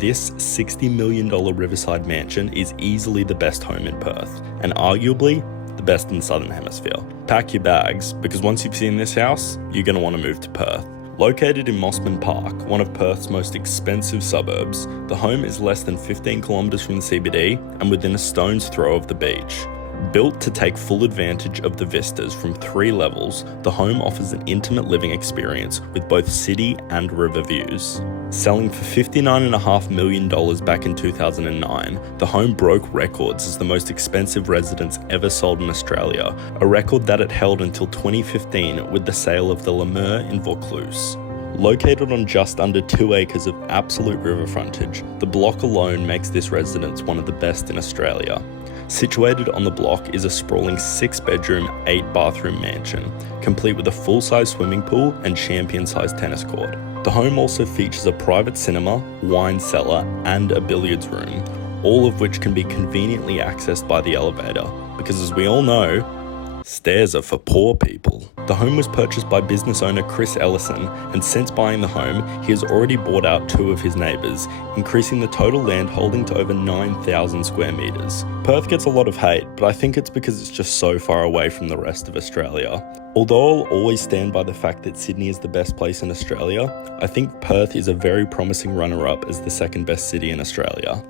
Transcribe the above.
this $60 million riverside mansion is easily the best home in Perth, and arguably the best in the Southern Hemisphere. Pack your bags, because once you've seen this house, you're going to want to move to Perth. Located in Mosman Park, one of Perth's most expensive suburbs, the home is less than 15 kilometres from the CBD and within a stone's throw of the beach. Built to take full advantage of the vistas from 3 levels, the home offers an intimate living experience with both city and river views. Selling for $59.5 million back in 2009, the home broke records as the most expensive residence ever sold in Australia, a record that it held until 2015 with the sale of the Le Mur in Vaucluse. Located on just under 2 acres of absolute river frontage, the block alone makes this residence one of the best in Australia. Situated on the block is a sprawling 6-bedroom, 8-bathroom mansion, complete with a full-size swimming pool and champion-sized tennis court. The home also features a private cinema, wine cellar, and a billiards room, all of which can be conveniently accessed by the elevator, because as we all know, stairs are for poor people. The home was purchased by business owner Chris Ellison, and since buying the home, he has already bought out 2 of his neighbours, increasing the total land holding to over 9,000 square metres. Perth gets a lot of hate, but I think it's because it's just so far away from the rest of Australia. Although I'll always stand by the fact that Sydney is the best place in Australia, I think Perth is a very promising runner-up as the second best city in Australia.